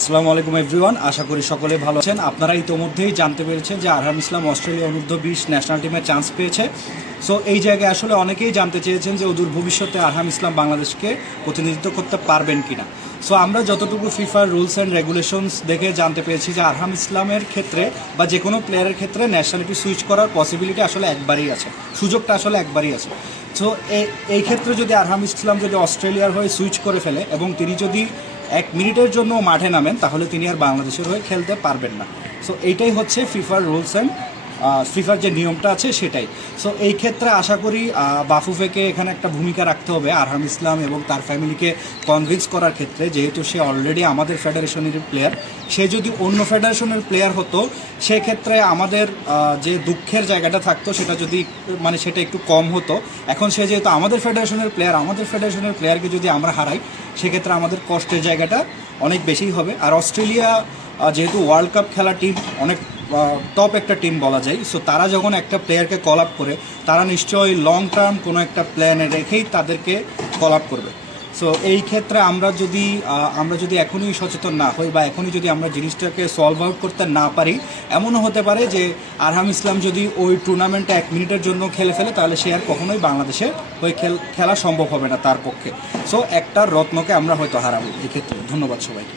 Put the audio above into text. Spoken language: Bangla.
আসসালামু আলাইকুম এভরিওয়ান, আশা করি সকলে ভালো আছেন। আপনারা ইতোমধ্যেই জানতে পেরেছেন যে আরহাম ইসলাম অস্ট্রেলিয়া অনূর্ধ্ব-20 ন্যাশনাল টিমে চান্স পেয়েছে। সো এই জায়গায় আসলে অনেকেই জানতে চেয়েছেন যে অদূর ভবিষ্যতে আরহাম ইসলাম বাংলাদেশকে প্রতিনিধিত্ব করতে পারবেন কিনা। সো আমরা যতটুকু ফিফার রুলস অ্যান্ড রেগুলেশনস দেখে জানতে পেরেছি যে আরহাম ইসলামের ক্ষেত্রে বা যে কোনো প্লেয়ারের ক্ষেত্রে ন্যাশনালিটি সুইচ করার পসিবিলিটি আসলে একবারই আছে, সুযোগটা আসলে একবারই আছে। সো এই ক্ষেত্রে যদি আরহাম ইসলাম যদি অস্ট্রেলিয়ার হয়ে সুইচ করে ফেলে এবং তিনি যদি 1 মিনিটের জন্য মাঠে নামেন, তাহলে তিনি আর বাংলাদেশের হয়ে খেলতে পারবেন না। সো এইটাই হচ্ছে ফিফার রুলস অ্যান্ড ফিফার যে নিয়মটা আছে সেটাই। সো এই ক্ষেত্রে আশা করি বাফুফেকে এখানে একটা ভূমিকা রাখতে হবে আরহাম ইসলাম এবং তার ফ্যামিলিকে কনভিন্স করার ক্ষেত্রে, যেহেতু সে অলরেডি আমাদের ফেডারেশনের প্লেয়ার। সে যদি অন্য ফেডারেশনের প্লেয়ার হতো সেক্ষেত্রে আমাদের যে দুঃখের জায়গাটা থাকতো সেটা যদি সেটা একটু কম হতো। এখন সে যেহেতু আমাদের ফেডারেশনের প্লেয়ারকে যদি আমরা হারাই, সেক্ষেত্রে আমাদের কষ্টের জায়গাটা অনেক বেশিই হবে। আর অস্ট্রেলিয়া যেহেতু ওয়ার্ল্ড কাপ খেলা টিম, অনেক টপ একটা টিম বলা যায়। সো তারা যখন একটা প্লেয়ারকে কল আপ করে, তারা নিশ্চয়ই লং টার্ম কোনো একটা প্ল্যানে রেখেই তাদেরকে কল আপ করবে। সো এই ক্ষেত্রে আমরা যদি এখনই সচেতন না হই বা এখনই যদি আমরা জিনিসটাকে সলভ আউট করতে না পারি, এমনও হতে পারে যে আরহাম ইসলাম যদি ওই টুর্নামেন্টে 1 মিনিটের জন্য খেলে ফেলে, তাহলে সে আর কখনোই বাংলাদেশে ওই খেলা সম্ভব হবে না তার পক্ষে। সো একটা রত্নকে আমরা হয়তো হারাবো এই ক্ষেত্রে। ধন্যবাদ সবাইকে।